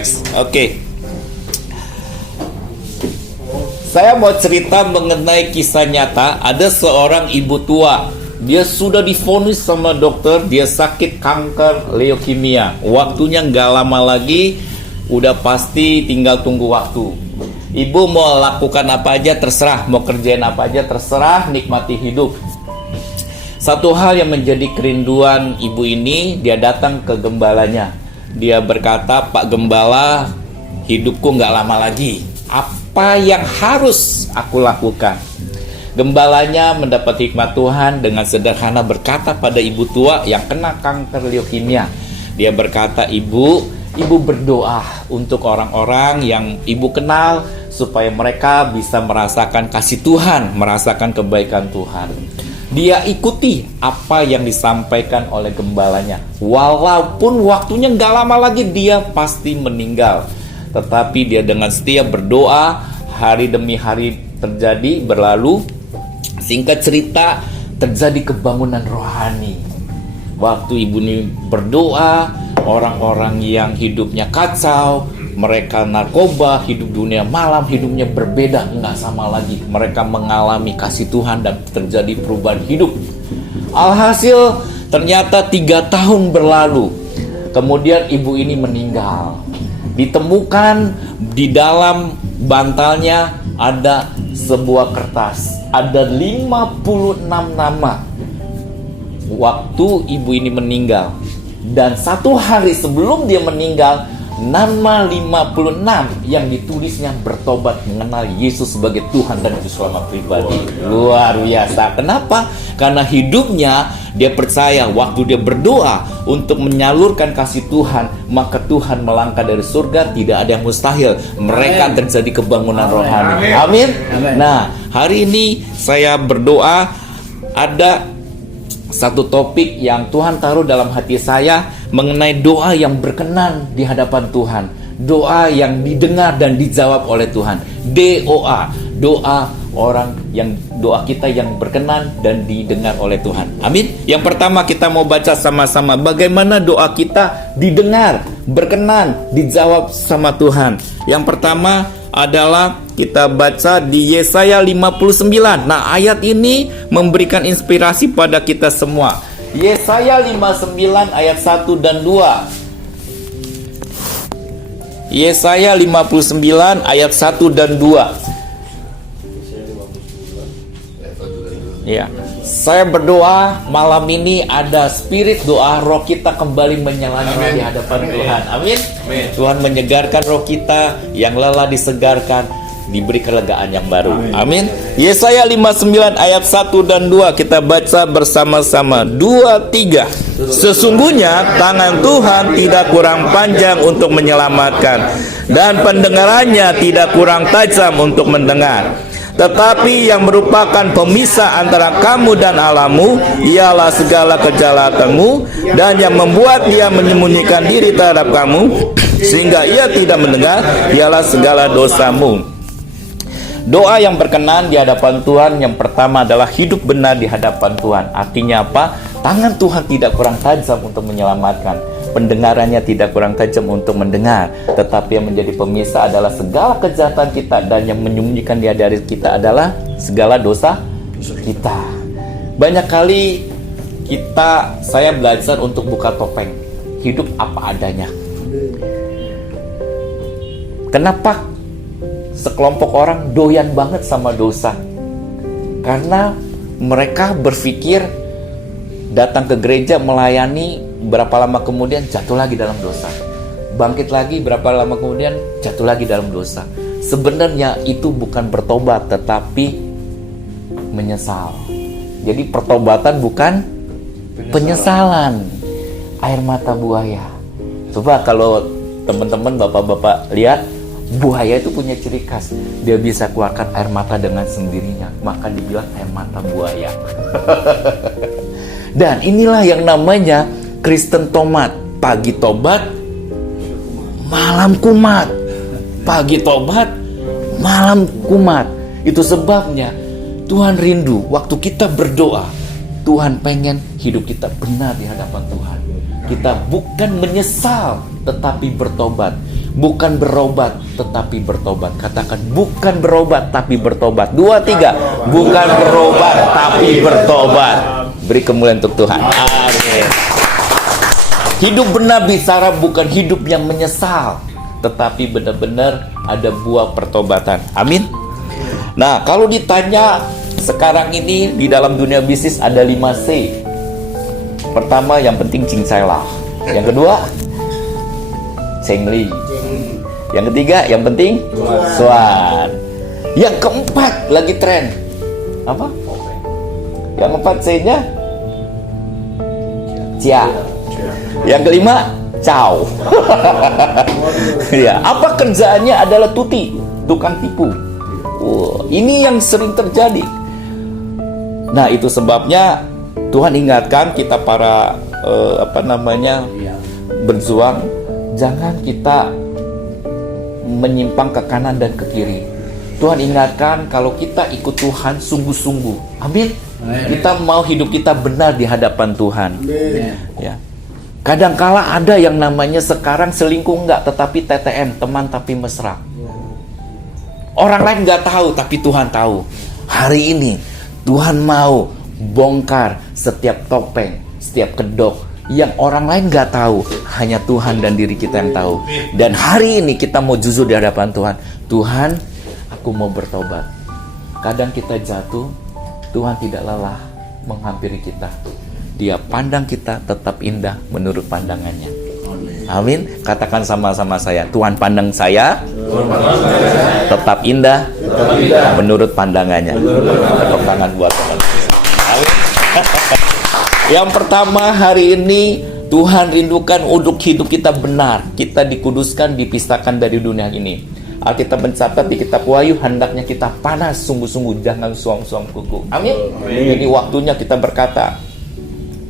relax. Oke. Saya mau cerita mengenai kisah nyata. Ada seorang ibu tua. Dia sudah divonis sama dokter, dia sakit kanker leukemia. Waktunya nggak lama lagi, udah pasti tinggal tunggu waktu. Ibu mau lakukan apa aja terserah, mau kerjain apa aja terserah, nikmati hidup. Satu hal yang menjadi kerinduan ibu ini, dia datang ke gembalanya. Dia berkata, "Pak Gembala, hidupku nggak lama lagi. Apa yang harus aku lakukan?" Gembalanya mendapat hikmat Tuhan dengan sederhana berkata pada ibu tua yang kena kanker leukemia. Dia berkata, Ibu berdoa untuk orang-orang yang ibu kenal supaya mereka bisa merasakan kasih Tuhan, merasakan kebaikan Tuhan. Dia ikuti apa yang disampaikan oleh gembalanya. Walaupun waktunya gak lama lagi dia pasti meninggal, tetapi dia dengan setia berdoa. Hari demi hari terjadi, berlalu. Singkat cerita, terjadi kebangunan rohani. Waktu ibu ini berdoa, orang-orang yang hidupnya kacau, mereka narkoba, hidup dunia malam, hidupnya berbeda, nggak sama lagi. Mereka mengalami kasih Tuhan dan terjadi perubahan hidup. Alhasil ternyata 3 tahun berlalu. Kemudian ibu ini meninggal. Ditemukan di dalam bantalnya ada sebuah kertas. Ada 56 nama waktu ibu ini meninggal. Dan 1 hari sebelum dia meninggal, nama 56 yang ditulisnya bertobat mengenal Yesus sebagai Tuhan dan Juru Selamat pribadi. Luar biasa. Kenapa? Karena hidupnya dia percaya waktu dia berdoa untuk menyalurkan kasih Tuhan, maka Tuhan melangkah dari surga. Tidak ada yang mustahil. Mereka terjadi kebangunan rohani. Amin. Nah, hari ini saya berdoa, ada satu topik yang Tuhan taruh dalam hati saya mengenai doa yang berkenan di hadapan Tuhan. Doa yang didengar dan dijawab oleh Tuhan. DOA, doa orang yang doa kita yang berkenan dan didengar oleh Tuhan. Amin. Yang pertama kita mau baca sama-sama bagaimana doa kita didengar, berkenan, dijawab sama Tuhan. Yang pertama adalah kita baca di Yesaya 59. Nah, ayat ini memberikan inspirasi pada kita semua. Yesaya 59 ayat 1 dan 2. Yesaya 59 ayat 1 dan 2. Ya. Saya berdoa malam ini ada spirit doa, roh kita kembali menyala-nyala di hadapan Tuhan. Amin. Tuhan menyegarkan roh kita yang lelah, disegarkan, diberi kelegaan yang baru. Amin. Yesaya 59 ayat 1 dan 2 kita baca bersama-sama. 2, 3. Sesungguhnya tangan Tuhan tidak kurang panjang untuk menyelamatkan, dan pendengarannya tidak kurang tajam untuk mendengar. Tetapi yang merupakan pemisah antara kamu dan Allahmu ialah segala kejahataanmu, dan yang membuat dia menyembunyikan diri terhadap kamu sehingga ia tidak mendengar ialah segala dosamu. Doa yang berkenan di hadapan Tuhan yang pertama adalah hidup benar di hadapan Tuhan. Artinya apa? Tangan Tuhan tidak kurang tajam untuk menyelamatkan, pendengarannya tidak kurang tajam untuk mendengar, tetapi yang menjadi pemisah adalah segala kejahatan kita, dan yang menyembunyikan dia dari kita adalah segala dosa kita. Banyak kali saya belajar untuk buka topeng, hidup apa adanya. Kenapa sekelompok orang doyan banget sama dosa? Karena mereka berpikir datang ke gereja melayani, berapa lama kemudian jatuh lagi dalam dosa, bangkit lagi, berapa lama kemudian jatuh lagi dalam dosa. Sebenarnya itu bukan bertobat, tetapi menyesal. Jadi pertobatan bukan penyesalan. Air mata buaya. Coba kalau teman-teman, bapak-bapak lihat, buaya itu punya ciri khas, dia bisa keluarkan air mata dengan sendirinya, maka dibilang air mata buaya. Dan inilah yang namanya Kristen tomat. Pagi tobat, malam kumat. Pagi tobat, malam kumat. Itu sebabnya Tuhan rindu waktu kita berdoa, Tuhan pengen hidup kita benar di hadapan Tuhan. Kita bukan menyesal, tetapi bertobat. Bukan berobat, tetapi bertobat. Katakan, bukan berobat, tapi bertobat. 2, 3. Bukan berobat, tapi bertobat. Beri kemuliaan untuk Tuhan. Amin. Hidup benar bicara bukan hidup yang menyesal, tetapi benar-benar ada buah pertobatan. Amin. Nah, kalau ditanya sekarang ini di dalam dunia bisnis ada 5C. Pertama, yang penting cincailah. Yang kedua, cengli. Yang ketiga, yang penting suan. Yang keempat lagi tren apa? Yang keempat C-nya cia. Yang kelima Ciao. Ya, apa kerjaannya adalah tuti, tukang tipu. Ini yang sering terjadi. Nah, itu sebabnya Tuhan ingatkan kita para berjuang, jangan kita menyimpang ke kanan dan ke kiri. Tuhan ingatkan kalau kita ikut Tuhan sungguh-sungguh. Amin. Kita mau hidup kita benar di hadapan Tuhan. Ya. Kadangkala ada yang namanya sekarang selingkuh enggak, tetapi TTM, teman tapi mesra. Orang lain enggak tahu, tapi Tuhan tahu. Hari ini Tuhan mau bongkar setiap topeng, setiap kedok yang orang lain nggak tahu, hanya Tuhan dan diri kita yang tahu. Dan hari ini kita mau jujur di hadapan Tuhan. Tuhan, aku mau bertobat. Kadang kita jatuh, Tuhan tidak lelah menghampiri kita. Dia pandang kita tetap indah menurut pandangannya. Amin. Katakan sama-sama saya, Tuhan pandang saya tetap indah menurut pandangannya. Tepuk tangan buat Tuhan. Amin. Yang pertama, hari ini Tuhan rindukan untuk hidup kita benar. Kita dikuduskan, dipisahkan dari dunia ini. Alkitab mencatat di kitab Wahyu, hendaknya kita panas sungguh-sungguh, jangan suam-suam kuku. Amin. Jadi waktunya kita berkata,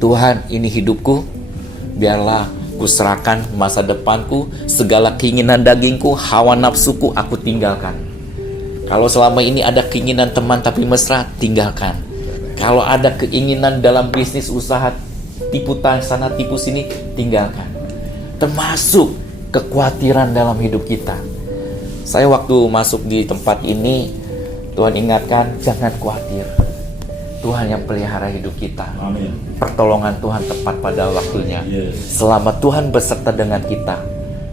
Tuhan, ini hidupku, biarlah kuserahkan masa depanku, segala keinginan dagingku, hawa nafsuku aku tinggalkan. Kalau selama ini ada keinginan teman tapi mesra, tinggalkan. Kalau ada keinginan dalam bisnis usaha, tipu sana, tipu sini, tinggalkan. Termasuk kekhawatiran dalam hidup kita. Saya waktu masuk di tempat ini, Tuhan ingatkan, jangan khawatir. Tuhan yang pelihara hidup kita. Amin. Pertolongan Tuhan tepat pada waktunya. Selama Tuhan beserta dengan kita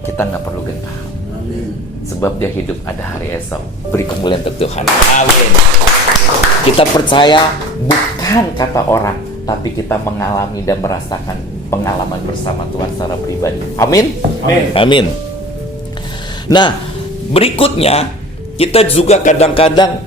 nggak perlu gentar. Amin. Sebab dia hidup ada hari esok. Beri kemuliaan untuk Tuhan. Amin. Kita percaya bukan kata orang, tapi kita mengalami dan merasakan pengalaman bersama Tuhan secara pribadi. Amin. Amin. Amin. Nah, berikutnya kita juga kadang-kadang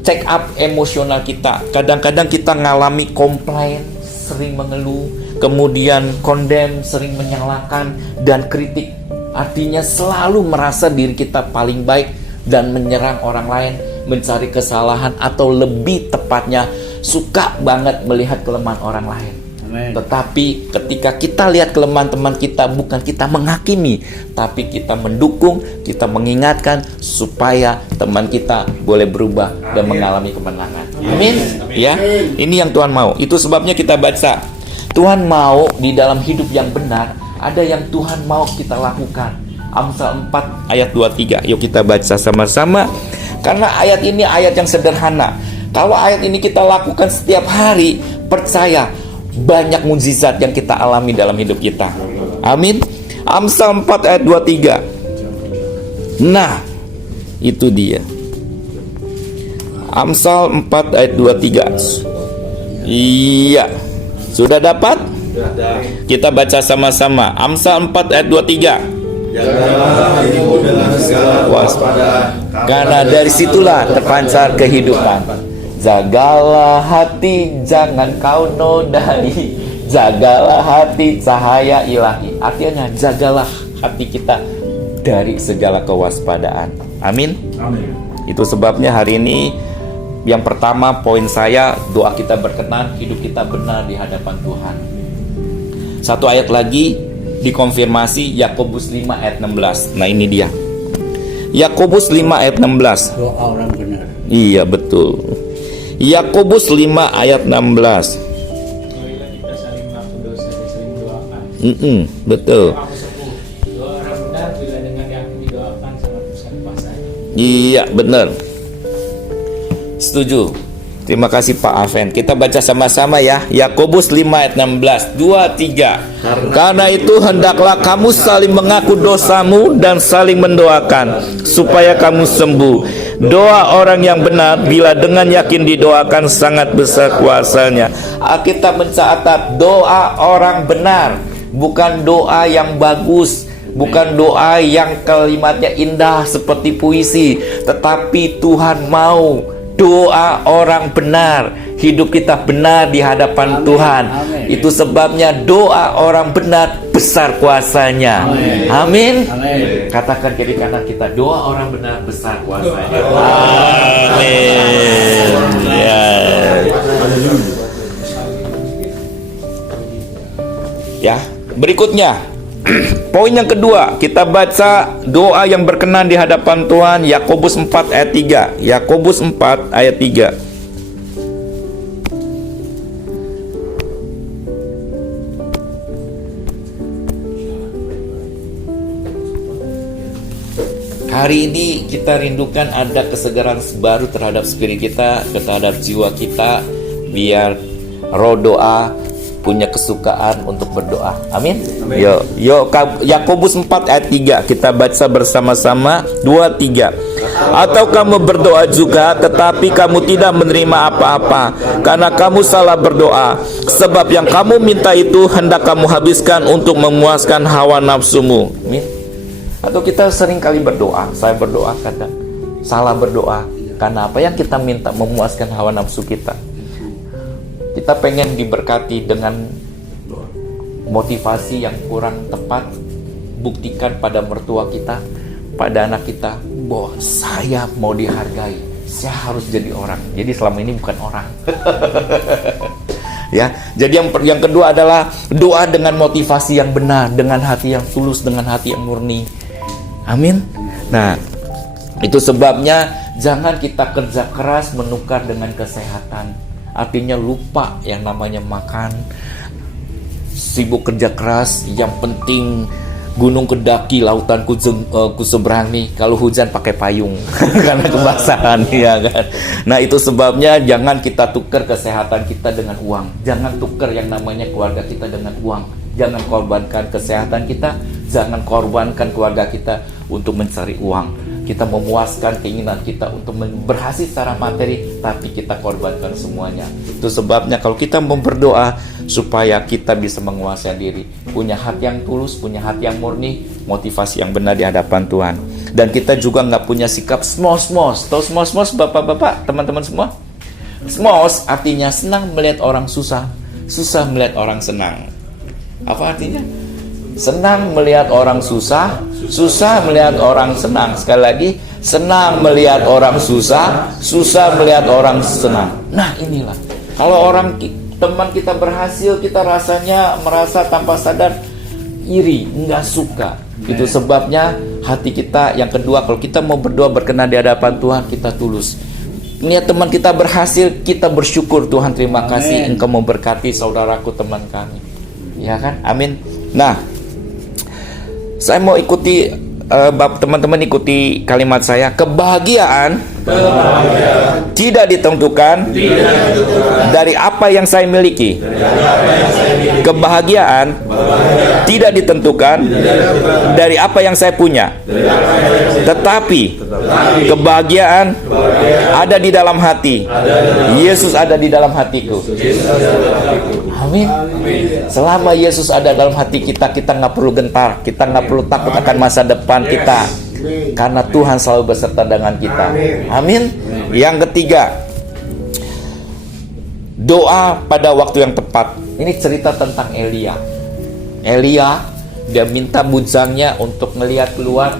check up emosional kita. Kadang-kadang kita ngalami komplain, sering mengeluh, kemudian condemn, sering menyalahkan dan kritik. Artinya selalu merasa diri kita paling baik dan menyerang orang lain, mencari kesalahan, atau lebih tepatnya suka banget melihat kelemahan orang lain. Amen. Tetapi ketika kita lihat kelemahan teman kita, bukan kita menghakimi, tapi kita mendukung, kita mengingatkan supaya teman kita boleh berubah dan mengalami kemenangan. Amin. Ya, ini yang Tuhan mau. Itu sebabnya kita baca, Tuhan mau di dalam hidup yang benar, ada yang Tuhan mau kita lakukan. Amsal 4 ayat 23. Yuk kita baca sama-sama. Karena ayat ini ayat yang sederhana. Kalau ayat ini kita lakukan setiap hari, percaya banyak mukjizat yang kita alami dalam hidup kita. Amin. Amsal 4 ayat 23. Nah, itu dia. Amsal 4 ayat 23. Iya. Sudah dapat? Kita baca sama-sama. Amsal 4 ayat 23. Jagalah hatimu dengan segala waspada, karena dari situlah terpancar kehidupan. Jagalah hati, jangan kau nodai. Jagalah hati, cahaya ilahi. Artinya jagalah hati kita dari segala kewaspadaan. Amin. Amin. Itu sebabnya hari ini yang pertama poin saya, doa kita berkenan, hidup kita benar di hadapan Tuhan. Satu ayat lagi dikonfirmasi, Yakobus 5 ayat 16. Nah ini dia, Yakobus 5 ayat 16. Doa orang benar. Iya betul. Yakobus 5 ayat 16. Kita saling mengaku dosa dan saling mendoakan. Betul. Doa orang benar bila dengan Iya, benar. Setuju. Terima kasih Pak Aven. Kita baca sama-sama ya. Yakobus 5 ayat 16. 2, 3. Karena itu hendaklah kamu saling mengaku dosamu dan saling mendoakan supaya kamu sembuh. Doa orang yang benar bila dengan yakin didoakan sangat besar kuasanya. Alkitab mencatat doa orang benar, bukan doa yang bagus, bukan doa yang kalimatnya indah seperti puisi, tetapi Tuhan mau doa orang benar, hidup kita benar di hadapan Tuhan. Itu sebabnya doa orang benar besar kuasanya. Amin. Katakan kiri kanan kita, doa orang benar besar kuasanya. Amin. Ya, berikutnya poin yang kedua, kita baca doa yang berkenan di hadapan Tuhan. Yakobus 4 ayat 3. Yakobus 4 ayat 3. Hari ini kita rindukan ada kesegaran baru terhadap spirit kita, terhadap jiwa kita, biar roh doa punya kesukaan untuk berdoa. Amin. Yo, Yakobus 4 ayat 3 kita baca bersama-sama. 2, 3. Atau kamu berdoa juga tetapi kamu tidak menerima apa-apa karena kamu salah berdoa, sebab yang kamu minta itu hendak kamu habiskan untuk memuaskan hawa nafsumu. Amin. Atau kita sering kali berdoa, saya berdoa kadang salah berdoa karena apa yang kita minta memuaskan hawa nafsu kita. Kita pengen diberkati dengan motivasi yang kurang tepat. Buktikan pada mertua kita, pada anak kita, bahwa saya mau dihargai, saya harus jadi orang. Jadi selama ini bukan orang. Ya, jadi yang kedua adalah doa dengan motivasi yang benar, dengan hati yang tulus, dengan hati yang murni. Amin. Nah, itu sebabnya jangan kita kerja keras menukar dengan kesehatan. Artinya lupa yang namanya makan, sibuk kerja keras, yang penting gunung kedaki, lautan ku seberangi, kalau hujan pakai payung karena kebasahan, ya kan. Nah, itu sebabnya jangan kita tukar kesehatan kita dengan uang. Jangan tukar yang namanya keluarga kita dengan uang. Jangan korbankan kesehatan kita, jangan korbankan keluarga kita untuk mencari uang. Kita memuaskan keinginan kita untuk berhasil secara materi, tapi kita korbankan semuanya. Itu sebabnya kalau kita mau berdoa supaya kita bisa menguasai diri, punya hati yang tulus, punya hati yang murni, motivasi yang benar di hadapan Tuhan. Dan kita juga nggak punya sikap smos-smos. Tahu smos-smos, bapak-bapak, teman-teman semua? Smos artinya senang melihat orang susah, susah melihat orang senang. Apa artinya? Senang melihat orang susah, susah melihat orang senang. Sekali lagi, senang melihat orang susah, susah melihat orang senang. Nah, inilah. Kalau teman kita berhasil, kita rasanya merasa tanpa sadar iri, nggak suka. Itu sebabnya hati kita yang kedua, kalau kita mau berdoa berkenan di hadapan Tuhan, kita tulus. Lihat teman kita berhasil, kita bersyukur, Tuhan terima kasih Engkau memberkati saudaraku, teman kami. Ya kan? Amin. Nah, saya mau ikuti, teman-teman ikuti kalimat saya. Kebahagiaan tidak ditentukan dari apa yang saya miliki. Kebahagiaan tidak ditentukan dari apa yang saya punya. Tetapi kebahagiaan ada di dalam hati. Yesus ada di dalam hatiku. Amin. Selama Yesus ada dalam hati kita, kita nggak perlu gentar, kita nggak perlu takut akan masa depan kita, karena Tuhan selalu beserta dengan kita. Amin. Yang ketiga, doa pada waktu yang tepat. Ini cerita tentang Elia. Elia, dia minta bujangnya untuk melihat keluar,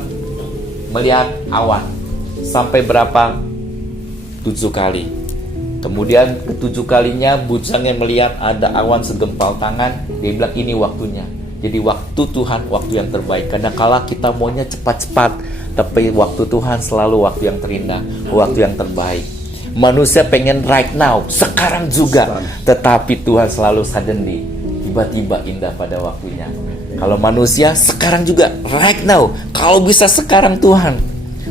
melihat awan. Sampai berapa? 7 kali. Kemudian ke-7 kalinya bujangnya melihat ada awan segempal tangan. Dia bilang ini waktunya. Jadi waktu Tuhan waktu yang terbaik. Kadang-kala kita maunya cepat-cepat, tapi waktu Tuhan selalu waktu yang terindah, waktu yang terbaik. Manusia pengen right now, sekarang juga. Tetapi Tuhan selalu suddenly, tiba-tiba indah pada waktunya. Kalau manusia sekarang juga, right now. Kalau bisa sekarang Tuhan.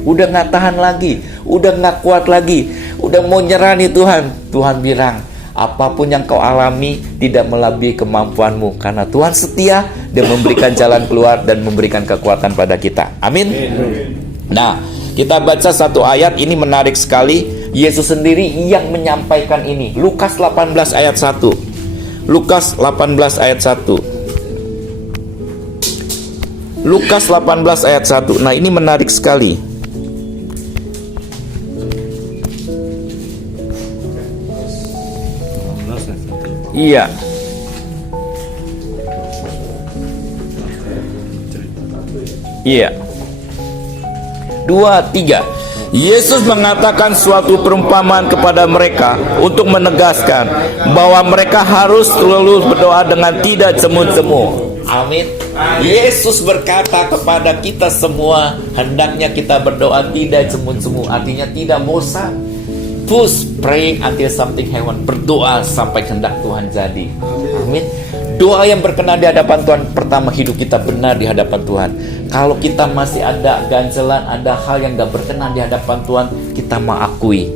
udah nggak tahan lagi, udah nggak kuat lagi, udah mau nyerah nih Tuhan. Tuhan bilang, apapun yang kau alami tidak melebihi kemampuanmu, karena Tuhan setia dan memberikan jalan keluar dan memberikan kekuatan pada kita. Amin. Nah, kita baca satu ayat, ini menarik sekali. Yesus sendiri yang menyampaikan ini. Lukas 18 ayat 1. Lukas 18 ayat 1. Lukas 18 ayat 1. Nah, ini menarik sekali. Iya. Iya. 2, 3. Yesus mengatakan suatu perumpamaan kepada mereka untuk menegaskan bahwa mereka harus selalu berdoa dengan tidak cemu-cemu. Amin. Yesus berkata kepada kita semua, hendaknya kita berdoa tidak cemu-cemu, artinya tidak bosan. Push, praying until something happen. Berdoa sampai kehendak Tuhan jadi. Amin. Doa yang berkenan di hadapan Tuhan, pertama hidup kita benar di hadapan Tuhan. Kalau kita masih ada ganjelan, ada hal yang gak berkenan di hadapan Tuhan, kita mengakui.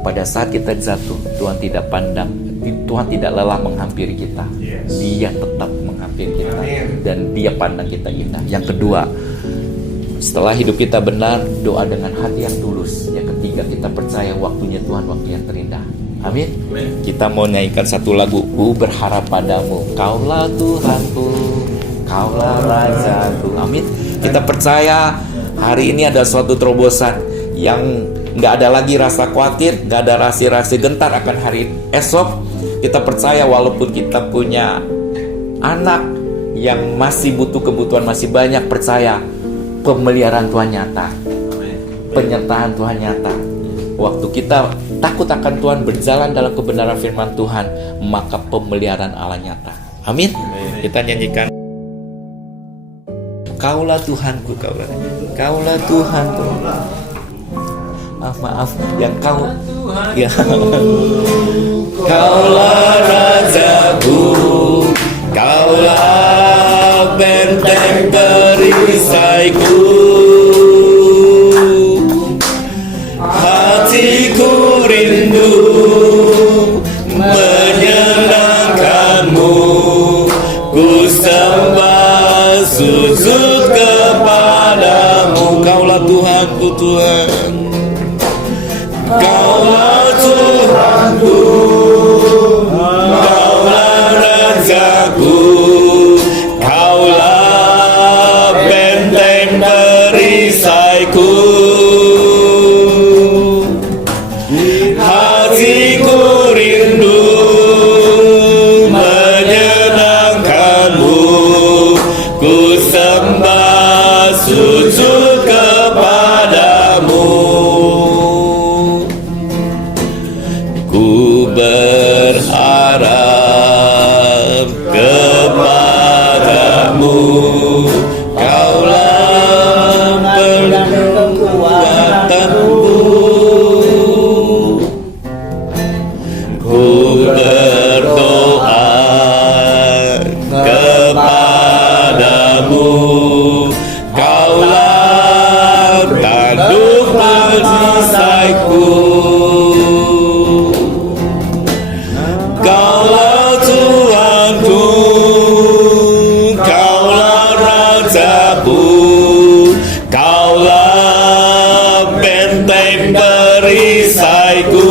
Pada saat kita jatuh, Tuhan tidak pandang, Tuhan tidak lelah menghampiri kita. Dia tetap menghampiri kita, dan Dia pandang kita indah. Yang kedua, setelah hidup kita benar, doa dengan hati yang tulus. Yang ketiga, kita percaya waktunya Tuhan waktu yang terindah. Amin. Kita mau nyanyikan satu lagu, ku berharap padamu, kaulah Tuhanku, kaulah Rajaku. Amin. Kita percaya hari ini ada suatu terobosan yang nggak ada lagi rasa khawatir, nggak ada rasa gentar akan hari esok. Kita percaya walaupun kita punya anak yang masih butuh kebutuhan masih banyak, percaya pemeliharaan Tuhan nyata, penyertaan Tuhan nyata. Waktu kita takut akan Tuhan, berjalan dalam kebenaran firman Tuhan, maka pemeliharaan Allah nyata. Amin. Kita nyanyikan, kaulah Tuhanku, kaulah Tuhanku. Maaf, yang kau, ya. Kaulah Rajaku, kaulah benteng perisaiku. Hatiku rindu menyenangkanmu, ku sembah sujud kepadamu. Kaulah Tuhanku, Tuhan. Kaulah Tuhanku, kaulah Rajaku, kaulah benteng perisaiku. Hatiku rindu menyenangkanmu, ku sembah sujud kepadamu. Ku berharap kepadamu, kaulah kekuatanku. Ku berdoa kepadamu, kaulah tanduk perisaiku. Kaulah Tuhanku, kaulah Rajaku, kaulah benteng perisaiku.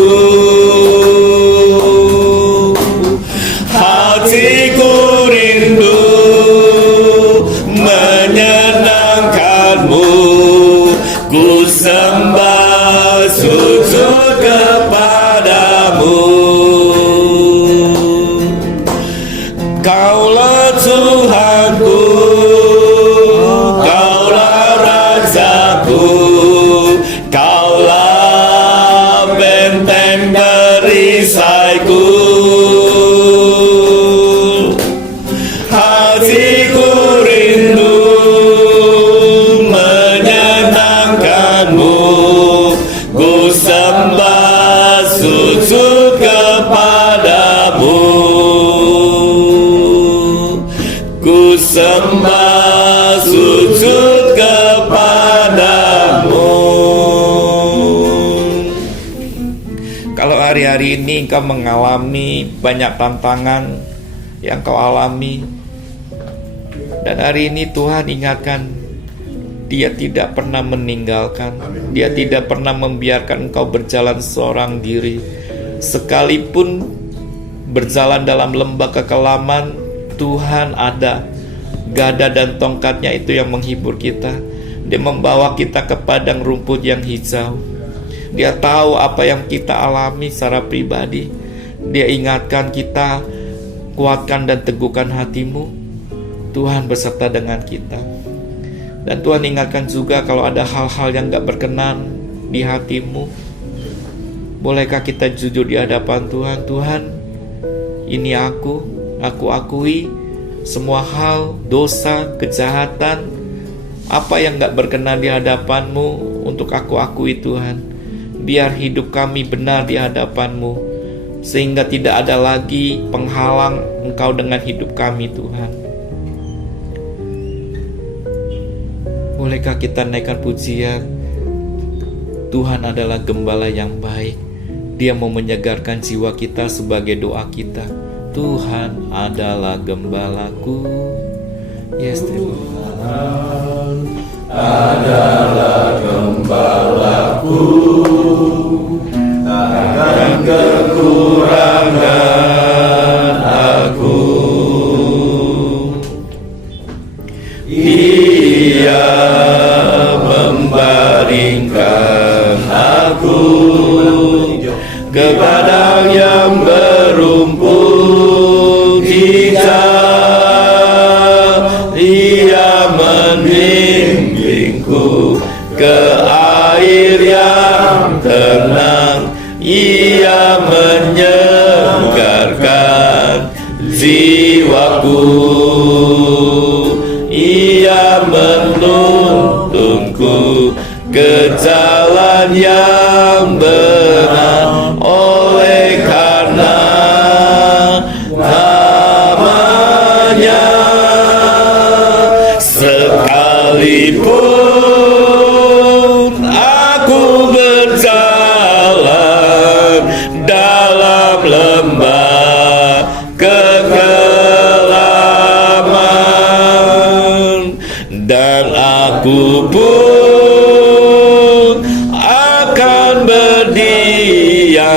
Hatiku rindu menyenangkanmu, ku sembah sujud kepadamu. Kaulah Tuhanku, kaulah Rajaku, kaulah benteng perisaiku. Hatiku rindu menyenangkanmu, ku sembah hari-hari ini engkau mengalami banyak tantangan yang kau alami. Dan hari ini Tuhan ingatkan, Dia tidak pernah meninggalkan, Dia tidak pernah membiarkan engkau berjalan seorang diri. Sekalipun berjalan dalam lembah kekelaman, Tuhan ada. Gada dan tongkatnya itu yang menghibur kita. Dia membawa kita ke padang rumput yang hijau. Dia tahu apa yang kita alami secara pribadi. Dia ingatkan kita, kuatkan dan teguhkan hatimu. Tuhan beserta dengan kita. Dan Tuhan ingatkan juga kalau ada hal-hal yang gak berkenan di hatimu, bolehkah kita jujur di hadapan Tuhan? Tuhan, ini aku akui semua hal, dosa, kejahatan, apa yang gak berkenan di hadapanmu, untuk aku akui Tuhan. Biar hidup kami benar di hadapan-Mu, sehingga tidak ada lagi penghalang Engkau dengan hidup kami, Tuhan. Bolehkah kita naikkan pujian? Tuhan adalah gembala yang baik. Dia mau menyegarkan jiwa kita sebagai doa kita. Tuhan adalah gembalaku. Yes, Tuhan adalah gembalaku, takkan kekurangan aku. Ia membaringkan aku ke padang yang berumput hijau. Ia membimbingku ke air yang tenang. Ia menyegarkan jiwaku. Ia menuntunku ke jalan yang benar, oleh karena namanya. Sekalipun aku berjalan dalam lembah kekelaman, dan aku pun akan berdiam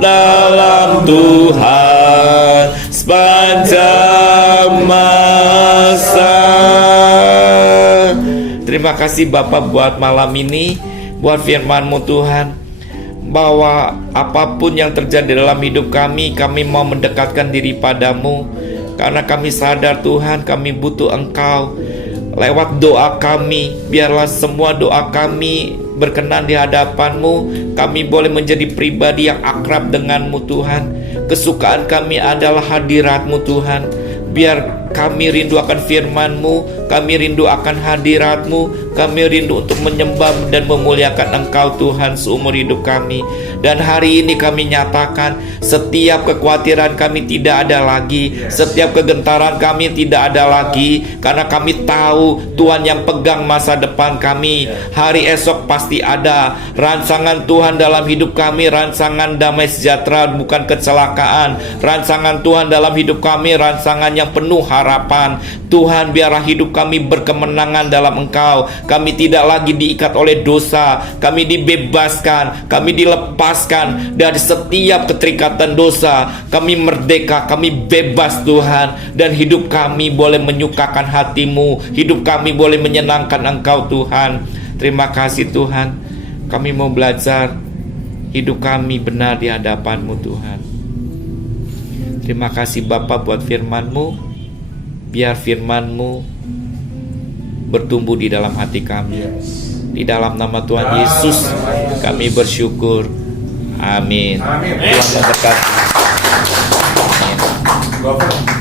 dalam Tuhan sepanjang masa. Terima kasih Bapak buat malam ini, buat firman-Mu Tuhan, bahwa apapun yang terjadi dalam hidup kami mau mendekatkan diri padamu, karena kami sadar Tuhan kami butuh Engkau. Lewat doa kami, biarlah semua doa kami berkenan di hadapan-Mu. Kami boleh menjadi pribadi yang akrab dengan-Mu Tuhan. Kesukaan kami adalah hadirat-Mu Tuhan. Biar kami rindu akan firman-Mu, kami rindu akan hadirat-Mu, kami rindu untuk menyembah dan memuliakan Engkau Tuhan seumur hidup kami. Dan hari ini kami nyatakan, setiap kekhawatiran kami tidak ada lagi, setiap kegentaran kami tidak ada lagi, karena kami tahu Tuhan yang pegang masa depan kami. Hari esok pasti ada. Rancangan Tuhan dalam hidup kami, rancangan damai sejahtera, bukan kecelakaan. Rancangan Tuhan dalam hidup kami, rancangan yang penuh harapan. Tuhan, biarlah hidup kami berkemenangan dalam Engkau. Kami tidak lagi diikat oleh dosa. Kami dibebaskan, kami dilepaskan dari setiap keterikatan dosa. Kami merdeka, kami bebas Tuhan. Dan hidup kami boleh menyukakan hati-Mu. Hidup kami boleh menyenangkan Engkau Tuhan. Terima kasih Tuhan. Kami mau belajar hidup kami benar di hadapan-Mu Tuhan. Terima kasih Bapa buat firman-Mu. Biar firman-Mu bertumbuh di dalam hati kami. Di dalam nama Tuhan Yesus kami bersyukur. Amin. Tuhan memberkati. Amin.